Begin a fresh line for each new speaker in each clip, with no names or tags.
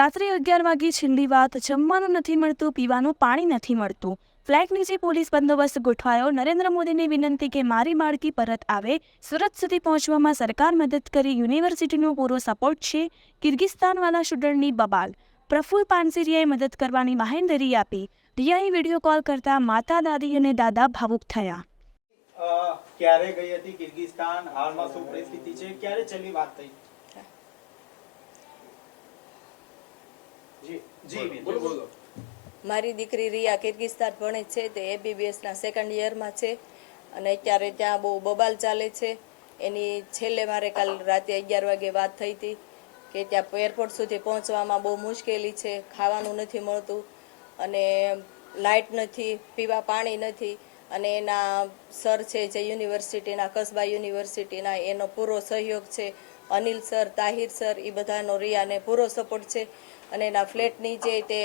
રાત્રે અગિયાર વાગે છેલ્લી વાત, જમવાનું નથી મળતું, પીવાનું પાણી નથી મળતું. ફ્લેટ નીચે પોલીસ બંદોબસ્ત ગોઠવાયો. નરેન્દ્ર મોદીની વિનંતી કે મારી બાળકી પરત આવે. સુરત સુધી પહોંચવામાં સરકાર મદદ કરી. યુનિવર્સિટીનો પૂરો સપોર્ટ છે. કિર્ગિસ્તાનવાળા સ્ટુડન્ટની બબાલ. પ્રફુલ પાનસેરિયાએ મદદ કરવાની બાહેંધરી આપી. રિયાએ વીડિયો કોલ કરતા માતા, દાદી અને દાદા ભાવુક થયા.
ક્યારે ગઈ હતી કિર્ગિસ્તાન? હાલમાં શું પરિસ્થિતિ છે? ક્યારે છેલ્લી વાત થઈ? જી.
મારી દીકરી રિયા કિર્ગિસ્તાન ભણે છે તે એબીબીએસના સેકન્ડ યરમાં છે અને અત્યારે ત્યાં બહુ બબાલ ચાલે છે. એની છેલ્લે મારે કાલ રાતે અગિયાર વાગે વાત થઈ હતી કે ત્યાં એરપોર્ટ સુધી પહોંચવામાં બહુ મુશ્કેલી છે ખાવાનું નથી મળતું અને લાઇટ નથી પીવા પાણી નથી અને એના સર છે જે યુનિવર્સિટીના કસબા યુનિવર્સિટીના એનો પૂરો સહયોગ છે. અનિલ સર તાહિર સર એ બધાનો રિયાને પૂરો સપોર્ટ છે. અને એના ફ્લેટની જે તે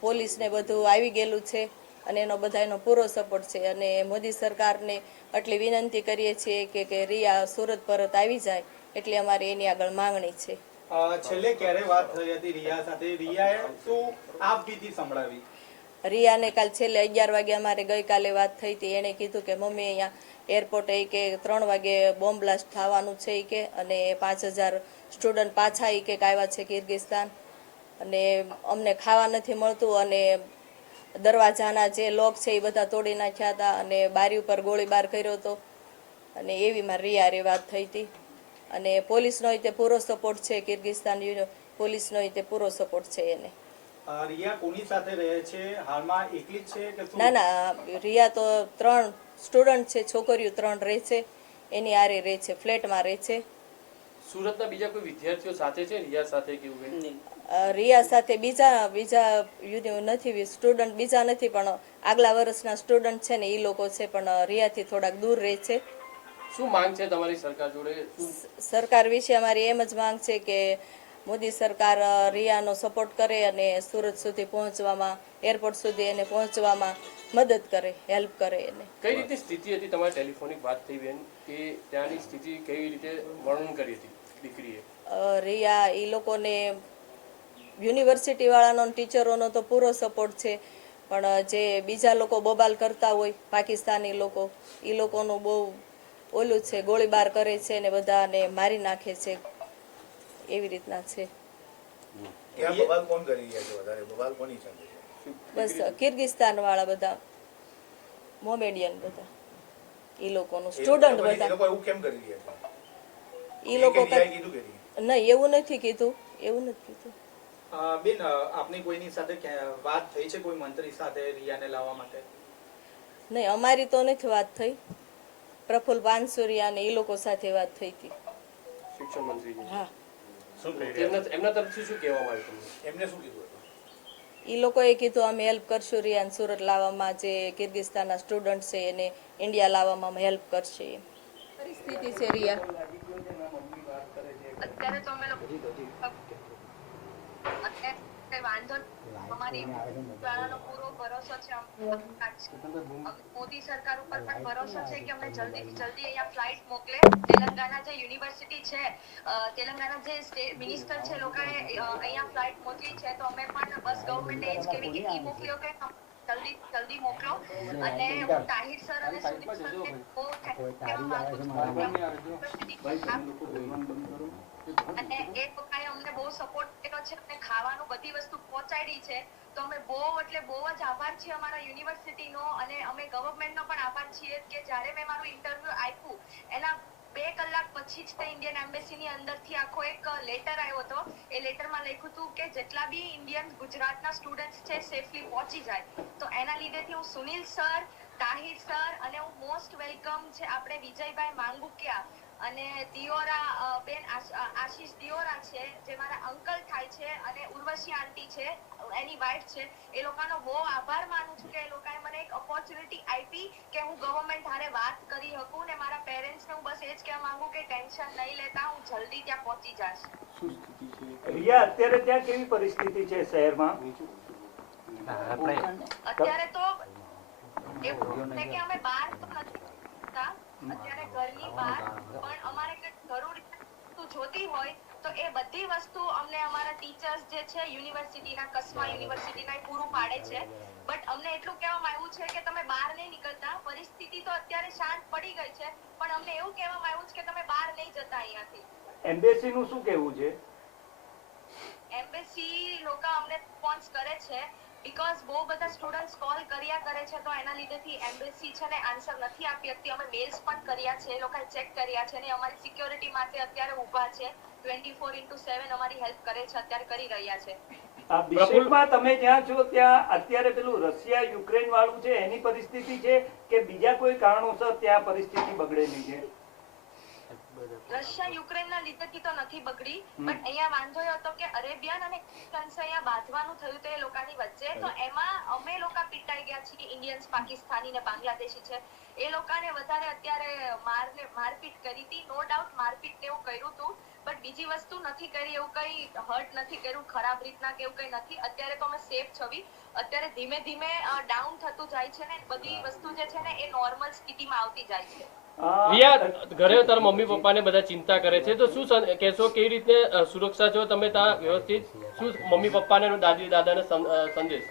પોલીસને બધું આવી ગયેલું છે અને એનો બધા એનો પૂરો સપોર્ટ છે. અને મોદી સરકારને આટલી વિનંતી કરીએ છીએ કે કે રિયા સુરત પરત આવી જાય એટલે અમારી એની આગળ માંગણી છે.
છેલ્લે ક્યારે વાત થઈ હતી રિયા સાથે? રિયાએ શું આપવીતી સંભળાવી?
રિયાને કાલ છેલ્લે અગિયાર વાગે અમારે ગઈકાલે વાત થઈ હતી. એણે કીધું કે મમ્મી અહીંયા એરપોર્ટે કે ત્રણ વાગે બોમ્બ બ્લાસ્ટ થવાનું છે કે અને પાંચ હજાર સ્ટુડન્ટ પાછા એ કે આવ્યા છે કિર્ગિસ્તાન. અને અમને ખાવા નથી મળતું અને દરવાજાના જે લોક છે એ બધા તોડી નાખ્યા હતા અને બારી ઉપર ગોળીબાર કર્યો હતો. અને એવીમાં રિયારે વાત થઈ હતી. અને પોલીસનો તે પૂરો સપોર્ટ છે કિર્ગિસ્તાન પોલીસનો તે પૂરો સપોર્ટ છે એને.
રિયા કોની સાથે રહે છે? હાલમાં એકલી જ છે કે
ના ના રિયા તો ત્રણ સ્ટુડન્ટ છે છોકરીઓ ત્રણ રહે છે. એની આરે રહે છે ફ્લેટમાં રહે છે.
સુરતના બીજા કોઈ વિદ્યાર્થીઓ સાથે છે રિયા સાથે કે એવું
રિયા સાથે બીજા બીજા નથી સ્ટુડન્ટ બીજા નથી પણ આગલા વર્ષના સ્ટુડન્ટ છે ને એ લોકો છે પણ રિયાથી થોડાક દૂર રહે છે.
શું માંગ છે તમારી સરકાર જોડે?
સરકાર વિશે અમારી એમ જ માંગ છે કે મોદી સરકાર રિયાનો સપોર્ટ કરે અને સુરત સુધી પહોંચવામાં એરપોર્ટ સુધી એને પહોંચવામાં મદદ કરે હેલ્પ કરે એને.
કઈ રીતે સ્થિતિ હતી તમારી ટેલિફોનિક વાત થઈ બેન કે ત્યાંની સ્થિતિ કેવી રીતે વર્ણન કરી હતી દીકરીએ?
રિયા એ લોકોને યુનિવર્સિટી વાળાનો ને ટીચરોનો તો પૂરો સપોર્ટ છે. પણ જે બીજા લોકો બબાલ કરતા હોય પાકિસ્તાની લોકો એ લોકોનું બહુ ઓલું છે ગોળીબાર કરે છે ને બધાને મારી નાખે છે. એવી રીતના છે. બસ કિર્ગિસ્તાન વાળા બધા. મોમેડિયન બધા. એ લોકોનું સ્ટુડન્ટ બધા. એ લોકો
નહીં?
એવું નથી કીધું એવું નથી કીધું.
બેન આપની કોઈની સાથે વાત થઈ છે કોઈ મંત્રી સાથે રિયાને લાવવા માટે?
નહીં અમારી તો નથી વાત થઈ. પ્રફુલ પાનસુરિયા ને એ લોકો સાથે વાત થઈ હતી.
શિક્ષણ મંત્રી
હા.
શું કરી રહ્યા?
એમના એમના તરફથી શું કહેવામાં આવ્યું તમને?
એમને શું કીધું
એ લોકોએ કીધું અમે હેલ્પ કરશું રિયાન સુરત લાવવામાં જે કિર્ગિસ્તાનના સ્ટુડન્ટ છે એને ઇન્ડિયા લાવવામાં અમે હેલ્પ કરશે. એમ પરિસ્થિતિ છે રિયા.
અત્યારે તો અમે લોકો કઈ વાંધો. અમારી વાળાનો પૂરો ભરોસો છે મોદી સરકાર ઉપર પણ ભરોસો છે કે અમને જલ્દીથી જલ્દી અહીંયા ફ્લાઇટ મોકલે તેલંગાના જે યુનિવર્સિટી છે તેલંગાના જે સ્ટેટ મિનિસ્ટર છે લોકોએ અહીંયા ફ્લાઇટ મોકલી છે તો અમે પણ બસ ગવર્મેન્ટ એ જ કેવી કે ઈ મોકલ્યો કે જલ્દી જલ્દી મોકલો અને હું તાહિર સર અને સુદીપ સરને બહુ થેન્ક યુ માંગુ છું અને એ લોકોએ અમને બહુ સપોર્ટ કર્યો છે અને ખાવાનું બધી વસ્તુ પહોંચાડી છે. તો અમે બહુ, એટલે બહુ જ આભાર છીએ અમારા યુનિવર્સિટીનો અને અમે ગવર્મેન્ટનો પણ આભાર છીએ કે જ્યારે મેં મારું ઇન્ટરવ્યુ આપ્યું, એના બે કલાક પછી જ તે ઇન્ડિયન એમ્બેસીની અંદરથી આખો એક લેટર આવ્યો હતો. એ લેટરમાં લખ્યું હતું કે જેટલા બી ઇન્ડિયન ગુજરાતના સ્ટુડન્ટ્સ છે સેફલી પહોંચી જાય. તો એના લીધેથી હું સુનિલ સર, તાહિર સર અને હું મોસ્ટ વેલકમ છે. આપણે વિજયભાઈ માંગુકિયા અને દિયોરા બેન આશીષ દિયોરા છે જે મારા અંકલ થાય છે અને ઉર્વશી આંટી છે એની વાઇફ છે. એ લોકોનો બહુ આભાર માનું છું કે એ લોકોએ મને એક ઓપોર્ચ્યુનિટી આપી કે હું ગવર્મેન્ટ હારે વાત કરી શકું ને મારા પેરેન્ટ્સને હું બસ એ જ કહેવા માંગુ કે ટેન્શન નહીં લેતા હું જલ્દી ત્યાં પહોંચી જઈશ.
રિયા અત્યારે ત્યાં કેવી પરિસ્થિતિ છે શહેરમાં?
અત્યારે તો એવું છે કે અમે બહાર તો નથી. અત્યારે ઘરની બહાર પણ અમારે જરૂર જોતી હોય તો એ બધી વસ્તુ અમને અમારા ટીચર્સ જે છે યુનિવર્સિટીના કસ્મા યુનિવર્સિટીના એ પૂરું પાડે છે. બટ અમને એટલું કહેવામાં આવ્યું છે કે તમે બહાર નહીં નીકળતા. પરિસ્થિતિ તો અત્યારે શાંત પડી ગઈ છે પણ અમને એવું કહેવામાં આવ્યું છે કે તમે બહાર નહીં જતા અહીંયાથી.
એમ્બેસી નું શું કહેવું છે?
એમ્બેસી લોકો અમને રિસ્પોન્સ કરે છે બીકોઝ બહુ બધા સ્ટુડન્ટ્સ કોલ કર્યા કરે છે તો એના લીધેથી એમ્બેસી છે ને આન્સર નથી આપી શકતી. અમે મેલ્સ પણ કર્યા છે એ લોકોએ ચેક કર્યા છે ને અમારી સિક્યોરિટી માટે અત્યારે ઊભા છે. ટ્વેન્ટી ફોર ઇન્ટુ સેવન અમારી હેલ્પ કરે છે અત્યારે કરી રહ્યા છે.
આ બિશ્કેકમાં તમે જ્યાં છો ત્યાં અત્યારે પેલું રશિયા યુક્રેન વાળું છે એની પરિસ્થિતિ છે કે બીજા કોઈ કારણોસર ત્યાં પરિસ્થિતિ બગડેલી છે?
રશિયા યુક્રેનના લીધેથી તો નથી બગડી પણ અહીંયા વાંધો એ હતો કે અરેબિયન અને ક્રિશ્ચિયન્સ અહીંયા બાંધવાનું થયું તો એ લોકોની વચ્ચે. તો એમાં અમે લોકો પીટાઈ ગયા છીએ ઇન્ડિયન્સ પાકિસ્તાની ને બાંગ્લાદેશી છે. એ લોકોને વધારે અત્યારે મારને મારપીટ કરી હતી. નો ડાઉટ મારપીટ ને એવું કર્યું હતું બટ બીજી વસ્તુ નથી કરી એવું કઈ હર્ટ નથી કર્યું ખરાબ રીતના કે એવું કઈ નથી. અત્યારે તો અમે સેફ છવી. અત્યારે ધીમે ધીમે ડાઉન થતું જાય છે ને બધી વસ્તુ જે છે ને એ નોર્મલ સ્થિતિમાં આવતી જાય છે.
ઘરે તારા મમ્મી પપ્પાને બધા ચિંતા કરે છે. તો શું કહેશો કેવી રીતે સુરક્ષા છો તમે ત્યાં વ્યવસ્થિત? શું મમ્મી પપ્પાને ને દાદી દાદાને ને સંદેશ?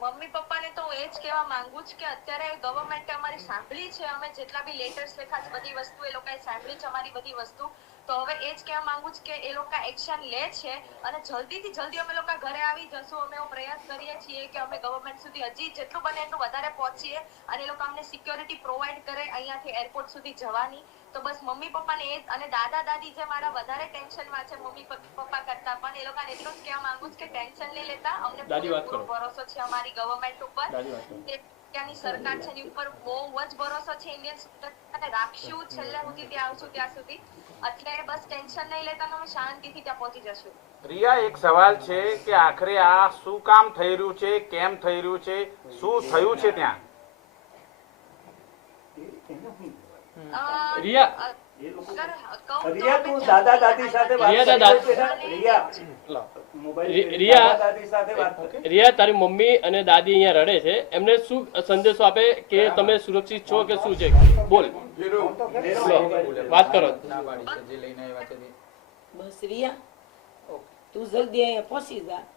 મમ્મી પપ્પાને તો એ જ કહેવા માંગુ છું કે અત્યારે ગવર્મેન્ટે અમારી સાંભળી છે. અમે જેટલા બી લેટર્સ લખ્યા છે બધી વસ્તુ એ લોકોએ સાંભળી છે. અમારી બધી વસ્તુ તો હવે એ જ કહેવા માંગુ છું કે એ લોકો એક્શન લે છે અને જલ્દીથી જલ્દી અમે લોકો ઘરે આવી જશું. અમે એવો પ્રયાસ કરીએ છીએ કે અમે ગવર્મેન્ટ સુધી હજી જેટલું બને એટલું વધારે પહોંચીએ અને એ લોકો અમને સિક્યોરિટી પ્રોવાઈડ કરે અહીંયાથી એરપોર્ટ સુધી જવાની. તો બસ મમ્મી પપ્પાને એ અને દાદા દાદી જે મારા વધારે ટેન્શનમાં છે મમ્મી પપ- પપ્પા કરતા પણ એ લોકોને એટલું જ કહેવા માંગુ છું કે ટેન્શન નહીં લેતા. અમને પૂરો ભરોસો છે અમારી ગવર્મેન્ટ ઉપર. ત્યાંની સરકાર છે એની ઉપર બહુ જ ભરોસો છે. ઇન્ડિયન અને રાખશું છેલ્લે સુધી ત્યાં આવશું ત્યાં સુધી. એટલે બસ ટેન્શન નહીં લેતા અમે શાંતિથી ત્યાં પહોંચી જશું.
રિયા એક સવાલ છે કે આખરે આ શું કામ થઈ રહ્યું છે? કેમ થઈ રહ્યું છે? શું થયું છે ત્યાં?
રિયા.
રિયા તું દાદા દાદી સાથે વાત
રિયા?
રિયા
લાવ.
મોબાઈલ
રિ-
કરી
રિયા-
દાદા દાદી સાથે વાત કરી.
રિયા તારી મમ્મી અને દાદી અહીંયા રડે છે. એમને શું સંદેશો આપે કે તમે સુરક્ષિત છો કે શું છે? બોલ. વાત કરો.
બસ રિયા. તું જલ્દી અહીંયા પહોંચી જા.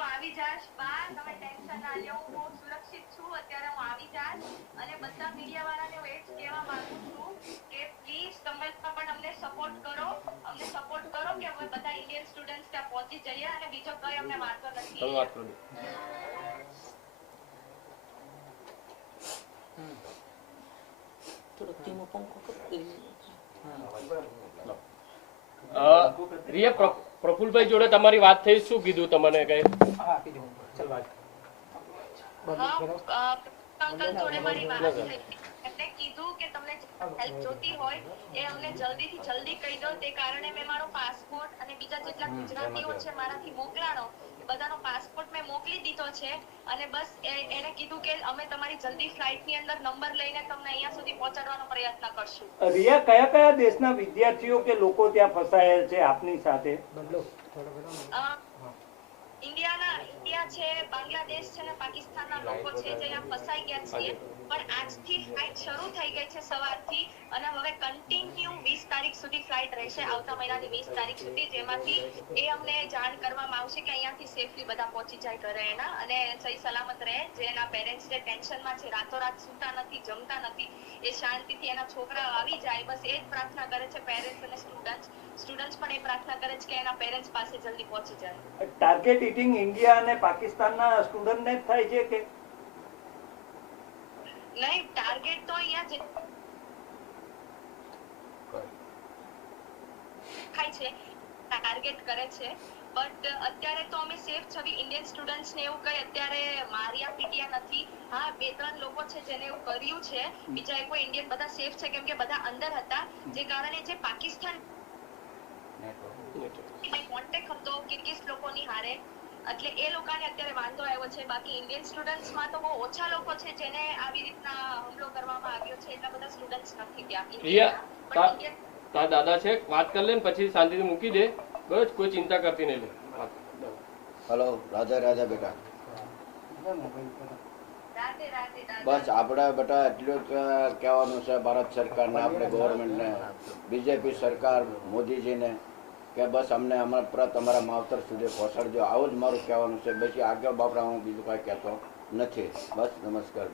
હું આવી જાશ. બા તમે ટેન્શન ના લ્યો. હું બહુ સુરક્ષિત છું. અત્યારે હું આવી જાશ. અને બધા મીડિયા વાળાને હું એ જ કહેવા માંગુ છું કે પ્લીઝ તમે પણ અમને સપોર્ટ કરો. અમને સપોર્ટ કરો કે અમે બધા ઇન્ડિયન સ્ટુડન્ટ્સ ત્યાં પહોંચી જઈએ અને બીજો કઈ અમને વાંધો
તમે
નથી
વાત કરો
થોડોક ધીમો પંખો કરી
અ, રિયા પ્ર- પ્રફુલભાઈ જોડે તમારી વાત થઈ શું કીધું તમને કઈ?
હા અંકલ જોડે મારી વાત થઈ એમને કીધું કે તમને હેલ્પ જોતી હોય એ અમને જલ્દીથી જલ્દી કહી દો. તે કારણે મેં મારો પાસપોર્ટ અને બીજા જેટલા ગુજરાતીઓ છે મારાથી મોકલાણો. બધાનો પાસપોર્ટ મેં મોકલી દીધો છે અને બસ એને કીધું કે અમે તમારી જલ્દી ફ્લાઇટની અંદર નંબર લઈને તમને અહીંયા સુધી પહોંચાડવાનો પ્રયત્ન કરશું.
રિયા કયા કયા દેશના વિદ્યાર્થીઓ કે લોકો ત્યાં ફસાયેલ છે આપની સાથે?
અ, ઇન્ડિયાના ઇન્ડિયા છે બાંગ્લાદેશ છે ને પાકિસ્તાનના લોકો છે જે અહીંયા ફસાઈ ગયા છીએ. પણ આજથી ફ્લાઇટ શરૂ થઈ ગઈ છે સવારથી અને હવે કન્ટિન્યુ વીસ તારીખ સુધી ફ્લાઇટ રહેશે આવતા મહિનાની વીસ તારીખ સુધી, જેમાંથી એ અમને જાણ કરવામાં આવશે કે અહીંયાથી સેફલી બધા પહોંચી જાય ઘરે એના અને સહી સલામત રહે જેના પેરેન્ટ્સ જે ટેન્શનમાં છે, રાતોરાત સૂતા નથી, જમતા નથી, એ શાંતિથી એના છોકરાઓ આવી જાય, બસ એ જ પ્રાર્થના કરે છે પેરેન્ટ્સ અને સ્ટુડન્ટ્સ સ્ટુડન્ટ્સ પણ એ પ્રાર્થના કરે છે કે એના પેરેન્ટ્સ પાસે જલ્દી પહોંચી જાય.
ટાર્ગેટ ઇટિંગ ઇન્ડિયા અને પાકિસ્તાનના સ્ટુડન્ટને થાય છે કે
નહીં ટાર્ગેટ તો અહીંયા છે ખાય છે ટાર્ગેટ કરે છે. બટ અત્યારે તો અમે સેફ છવી. ઇન્ડિયન સ્ટુડન્ટ્સ ને એવું કઈ અત્યારે માર્યા પીટ્યા નથી. હા બે ત્રણ લોકો છે જેને એવું કર્યું છે. બીજા કોઈ ઇન્ડિયન બધા સેફ છે કેમ કે બધા અંદર હતા. જે કારણે જે પાકિસ્તાન કોન્ટેક્ટ હતો કિર્ગિઝ લોકોની હારે. એટલે એ લોકોને અત્યારે વાંધો આવ્યો છે. બાકી ઇન્ડિયન સ્ટુડન્ટ્સમાં તો બહુ ઓછા લોકો છે જેને આવી રીતના હુમલો કરવામાં આવ્યો છે. એટલા બધા સ્ટુડન્ટ્સ નથી ત્યાં.
તા- દાદા છે. વાત કરી લે ને પછી શાંતિથી મૂકી દે. બસ કોઈ ચિંતા કરતી નહીં
હલો રાજા રાજા બેટા.
બસ આપણે બેટા એટલું જ કહેવાનું છે ભારત સરકારને આપણે ગવર્મેન્ટને બીજેપી સરકાર મોદીજીને. કે બસ અમને અમારા પ્રત અમારા માવતર સુધી પહોંચાડજો. આવું જ મારું કહેવાનું છે. પછી આગળ બાપરા હું બીજું કાંઈ કહેતો નથી. બસ નમસ્કાર.